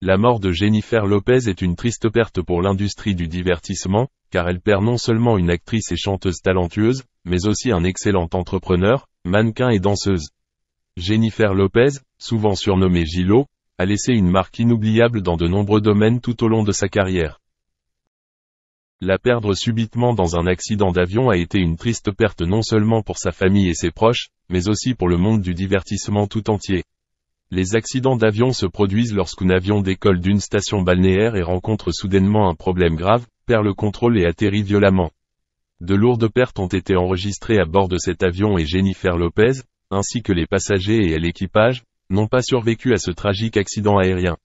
La mort de Jennifer Lopez est une triste perte pour l'industrie du divertissement, car elle perd non seulement une actrice et chanteuse talentueuse, mais aussi un excellent entrepreneur, mannequin et danseuse. Jennifer Lopez, souvent surnommée J-Lo, a laissé une marque inoubliable dans de nombreux domaines tout au long de sa carrière. La perdre subitement dans un accident d'avion a été une triste perte non seulement pour sa famille et ses proches, mais aussi pour le monde du divertissement tout entier. Les accidents d'avion se produisent lorsqu'un avion décolle d'une station balnéaire et rencontre soudainement un problème grave, perd le contrôle et atterrit violemment. De lourdes pertes ont été enregistrées à bord de cet avion et Jennifer Lopez, ainsi que les passagers et l'équipage, n'ont pas survécu à ce tragique accident aérien.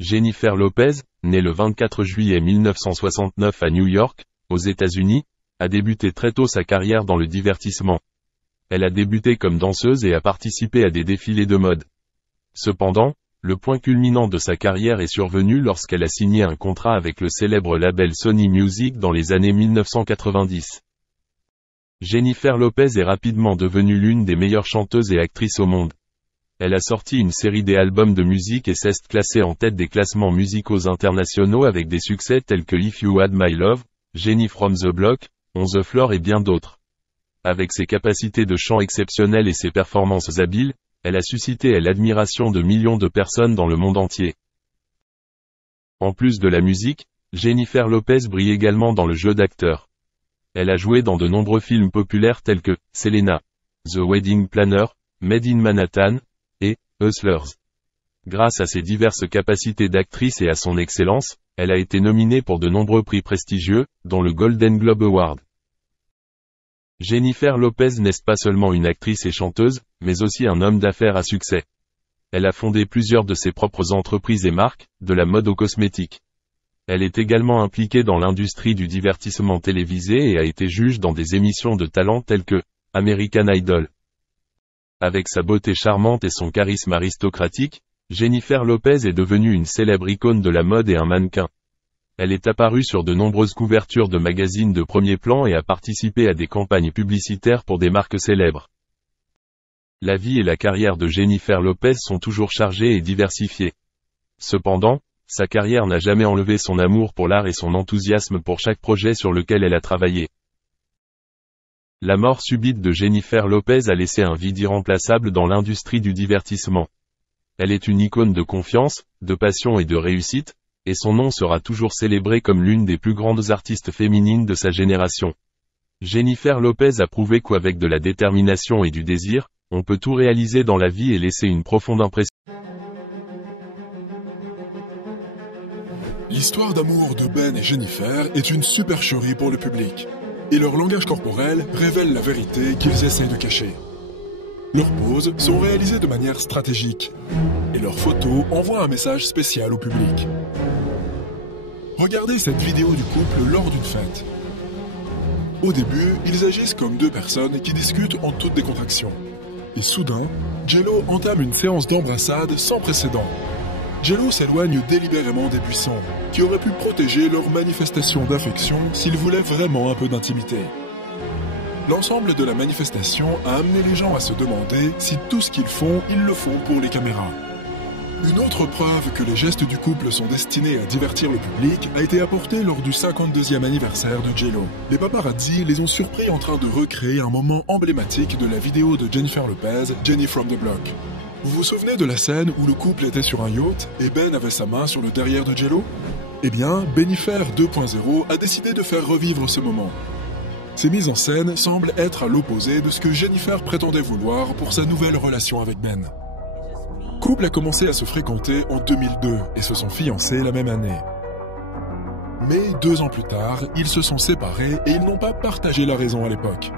Jennifer Lopez, née le 24 juillet 1969 à New York, aux États-Unis, a débuté très tôt sa carrière dans le divertissement. Elle a débuté comme danseuse et a participé à des défilés de mode. Cependant, le point culminant de sa carrière est survenu lorsqu'elle a signé un contrat avec le célèbre label Sony Music dans les années 1990. Jennifer Lopez est rapidement devenue l'une des meilleures chanteuses et actrices au monde. Elle a sorti une série d'albums de musique et s'est classée en tête des classements musicaux internationaux avec des succès tels que If You Had My Love, Jenny from the Block, On the Floor et bien d'autres. Avec ses capacités de chant exceptionnelles et ses performances habiles, elle a suscité l'admiration de millions de personnes dans le monde entier. En plus de la musique, Jennifer Lopez brille également dans le jeu d'acteur. Elle a joué dans de nombreux films populaires tels que Selena, The Wedding Planner, Made in Manhattan et Hustlers. Grâce à ses diverses capacités d'actrice et à son excellence, elle a été nominée pour de nombreux prix prestigieux, dont le Golden Globe Award. Jennifer Lopez n'est pas seulement une actrice et chanteuse, mais aussi un homme d'affaires à succès. Elle a fondé plusieurs de ses propres entreprises et marques, de la mode aux cosmétiques. Elle est également impliquée dans l'industrie du divertissement télévisé et a été juge dans des émissions de talent telles que American Idol. Avec sa beauté charmante et son charisme aristocratique, Jennifer Lopez est devenue une célèbre icône de la mode et un mannequin. Elle est apparue sur de nombreuses couvertures de magazines de premier plan et a participé à des campagnes publicitaires pour des marques célèbres. La vie et la carrière de Jennifer Lopez sont toujours chargées et diversifiées. Cependant, sa carrière n'a jamais enlevé son amour pour l'art et son enthousiasme pour chaque projet sur lequel elle a travaillé. La mort subite de Jennifer Lopez a laissé un vide irremplaçable dans l'industrie du divertissement. Elle est une icône de confiance, de passion et de réussite, et son nom sera toujours célébré comme l'une des plus grandes artistes féminines de sa génération. Jennifer Lopez a prouvé qu'avec de la détermination et du désir, on peut tout réaliser dans la vie et laisser une profonde impression. L'histoire d'amour de Ben et Jennifer est une supercherie pour le public, et leur langage corporel révèle la vérité qu'ils essaient de cacher. Leurs poses sont réalisées de manière stratégique, et leurs photos envoient un message spécial au public. Regardez cette vidéo du couple lors d'une fête. Au début, ils agissent comme deux personnes qui discutent en toute décontraction. Et soudain, J-Lo entame une séance d'embrassade sans précédent. J-Lo s'éloigne délibérément des buissons, qui auraient pu protéger leur manifestation d'affection s'ils voulaient vraiment un peu d'intimité. L'ensemble de la manifestation a amené les gens à se demander si tout ce qu'ils font, ils le font pour les caméras. Une autre preuve que les gestes du couple sont destinés à divertir le public a été apportée lors du 52e anniversaire de J-Lo. Les paparazzi les ont surpris en train de recréer un moment emblématique de la vidéo de Jennifer Lopez, Jenny from the Block. Vous vous souvenez de la scène où le couple était sur un yacht et Ben avait sa main sur le derrière de J-Lo? Eh bien, Bennifer 2.0 a décidé de faire revivre ce moment. Ces mises en scène semblent être à l'opposé de ce que Jennifer prétendait vouloir pour sa nouvelle relation avec Ben. Le couple a commencé à se fréquenter en 2002 et se sont fiancés la même année. Mais 2 ans plus tard, ils se sont séparés et ils n'ont pas partagé la raison à l'époque.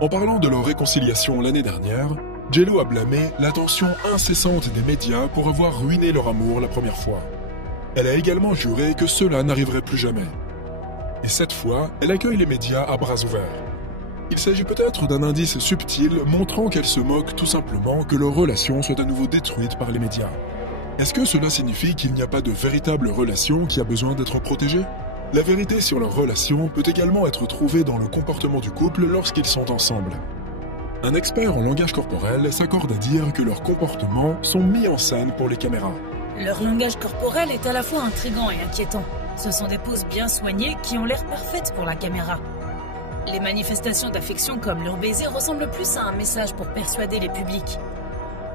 En parlant de leur réconciliation l'année dernière, J-Lo a blâmé l'attention incessante des médias pour avoir ruiné leur amour la première fois. Elle a également juré que cela n'arriverait plus jamais. Et cette fois, elle accueille les médias à bras ouverts. Il s'agit peut-être d'un indice subtil montrant qu'elle se moque tout simplement que leur relation soit à nouveau détruite par les médias. Est-ce que cela signifie qu'il n'y a pas de véritable relation qui a besoin d'être protégée? La vérité sur leur relation peut également être trouvée dans le comportement du couple lorsqu'ils sont ensemble. Un expert en langage corporel s'accorde à dire que leurs comportements sont mis en scène pour les caméras. Leur langage corporel est à la fois intriguant et inquiétant. Ce sont des poses bien soignées qui ont l'air parfaites pour la caméra. Les manifestations d'affection comme leur baiser ressemblent plus à un message pour persuader les publics.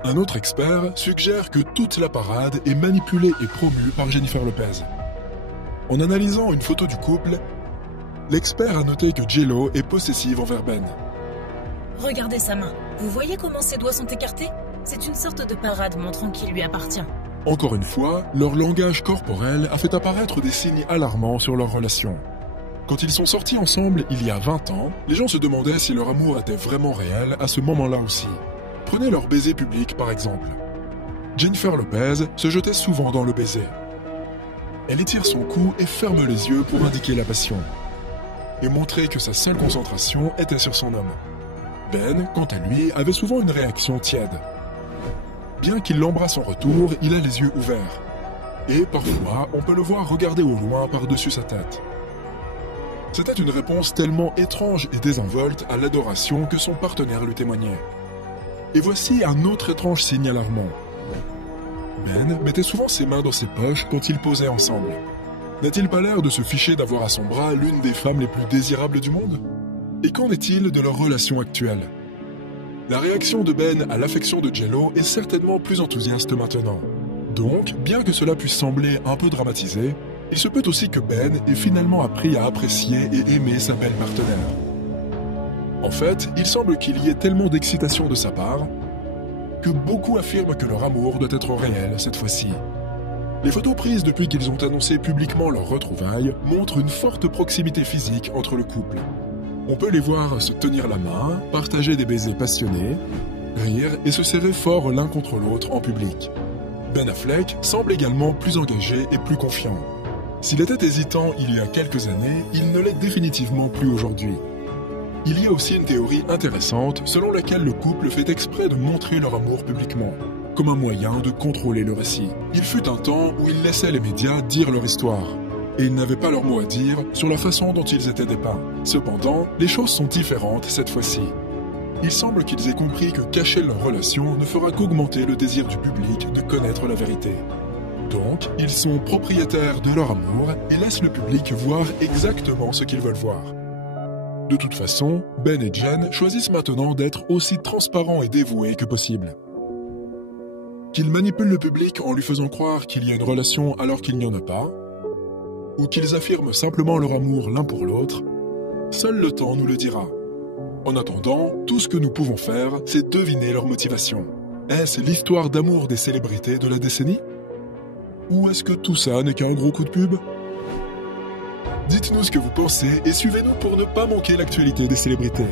Un autre expert suggère que toute la parade est manipulée et promue par Jennifer Lopez. En analysant une photo du couple, l'expert a noté que J.Lo est possessive envers Ben. Regardez sa main. Vous voyez comment ses doigts sont écartés? C'est une sorte de parade montrant qu'il lui appartient. Encore une fois, leur langage corporel a fait apparaître des signes alarmants sur leur relation. Quand ils sont sortis ensemble il y a 20 ans, les gens se demandaient si leur amour était vraiment réel à ce moment-là aussi. Prenez leur baiser public par exemple. Jennifer Lopez se jetait souvent dans le baiser. Elle étire son cou et ferme les yeux pour indiquer la passion, et montrer que sa seule concentration était sur son homme. Ben, quant à lui, avait souvent une réaction tiède. Bien qu'il l'embrasse en retour, il a les yeux ouverts. Et parfois, on peut le voir regarder au loin par-dessus sa tête. C'était une réponse tellement étrange et désinvolte à l'adoration que son partenaire lui témoignait. Et voici un autre étrange signe alarmant. Ben mettait souvent ses mains dans ses poches quand ils posaient ensemble. N'a-t-il pas l'air de se ficher d'avoir à son bras l'une des femmes les plus désirables du monde? Et qu'en est-il de leur relation actuelle? La réaction de Ben à l'affection de J.Lo est certainement plus enthousiaste maintenant. Donc, bien que cela puisse sembler un peu dramatisé, il se peut aussi que Ben ait finalement appris à apprécier et aimer sa belle partenaire. En fait, il semble qu'il y ait tellement d'excitation de sa part que beaucoup affirment que leur amour doit être réel cette fois-ci. Les photos prises depuis qu'ils ont annoncé publiquement leur retrouvailles montrent une forte proximité physique entre le couple. On peut les voir se tenir la main, partager des baisers passionnés, rire et se serrer fort l'un contre l'autre en public. Ben Affleck semble également plus engagé et plus confiant. S'il était hésitant il y a quelques années, il ne l'est définitivement plus aujourd'hui. Il y a aussi une théorie intéressante selon laquelle le couple fait exprès de montrer leur amour publiquement, comme un moyen de contrôler le récit. Il fut un temps où ils laissaient les médias dire leur histoire, et ils n'avaient pas leur mot à dire sur la façon dont ils étaient dépeints. Cependant, les choses sont différentes cette fois-ci. Il semble qu'ils aient compris que cacher leur relation ne fera qu'augmenter le désir du public de connaître la vérité. Donc, ils sont propriétaires de leur amour et laissent le public voir exactement ce qu'ils veulent voir. De toute façon, Ben et Jen choisissent maintenant d'être aussi transparents et dévoués que possible. Qu'ils manipulent le public en lui faisant croire qu'il y a une relation alors qu'il n'y en a pas, ou qu'ils affirment simplement leur amour l'un pour l'autre, seul le temps nous le dira. En attendant, tout ce que nous pouvons faire, c'est deviner leur motivation. Est-ce l'histoire d'amour des célébrités de la décennie? Ou est-ce que tout ça n'est qu'un gros coup de pub? Dites-nous ce que vous pensez et suivez-nous pour ne pas manquer l'actualité des célébrités.